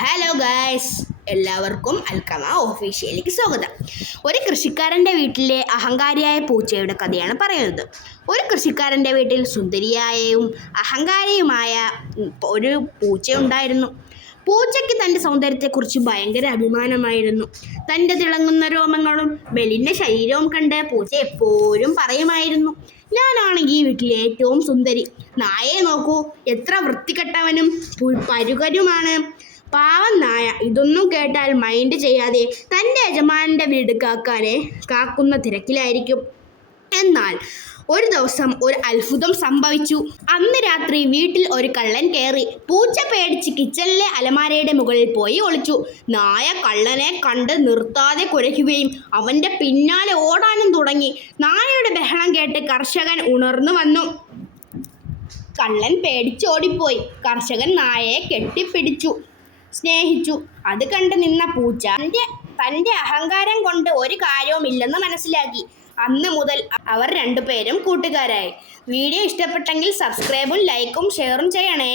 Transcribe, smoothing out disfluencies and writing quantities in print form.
Hello guys, എല്ലാവർക്കും അൽക്കമ ഓഫീഷ്യലിലേക്ക് സ്വാഗതം. ഒരു കൃഷിക്കാരൻ്റെ വീട്ടിലെ അഹങ്കാരിയായ പൂച്ചയുടെ കഥയാണ് പറയുന്നത്. ഒരു കൃഷിക്കാരൻ്റെ വീട്ടിൽ സുന്ദരിയായും അഹങ്കാരിയുമായ ഒരു പൂച്ചയുണ്ടായിരുന്നു. പൂച്ചയ്ക്ക് തൻ്റെ സൗന്ദര്യത്തെക്കുറിച്ച് ഭയങ്കര അഭിമാനമായിരുന്നു. തൻ്റെ തിളങ്ങുന്ന രോമങ്ങളും മെലിഞ്ഞ ശരീരവും കണ്ട് പൂച്ച എപ്പോഴും പറയുമായിരുന്നു, ഞാനാണെങ്കിൽ ഈ വീട്ടിലെ ഏറ്റവും സുന്ദരി. നായയെ നോക്കൂ, എത്ര വൃത്തികെട്ടവനും പരുകരുമാണ്. പാവം നായ ഇതൊന്നും കേട്ടാൽ മൈൻഡ് ചെയ്യാതെ തൻ്റെ യജമാനൻ്റെ വീട് കാക്കുന്ന തിരക്കിലായിരിക്കും. എന്നാൽ ഒരു ദിവസം ഒരു അത്ഭുതം സംഭവിച്ചു. അന്ന് രാത്രി വീട്ടിൽ ഒരു കള്ളൻ കയറി. പൂച്ച പേടിച്ച് കിച്ചണിലെ അലമാരയുടെ മുകളിൽ പോയി ഒളിച്ചു. നായ കള്ളനെ കണ്ട് നിർത്താതെ കുരയ്ക്കുകയും അവൻ്റെ പിന്നാലെ ഓടാനും തുടങ്ങി. നായയുടെ ബഹളം കേട്ട് കർഷകൻ ഉണർന്നു വന്നു. കള്ളൻ പേടിച്ചോടിപ്പോയി. കർഷകൻ നായയെ കെട്ടിപ്പിടിച്ചു സ്നേഹിച്ചു. അത് കണ്ട് നിന്ന പൂച്ച തൻ്റെ അഹങ്കാരം കൊണ്ട് ഒരു കാര്യവുമില്ലെന്ന് മനസ്സിലാക്കി. അന്ന് മുതൽ അവർ രണ്ടുപേരും കൂട്ടുകാരായി. വീഡിയോ ഇഷ്ടപ്പെട്ടെങ്കിൽ സബ്സ്ക്രൈബും ലൈക്കും ഷെയറും ചെയ്യണേ.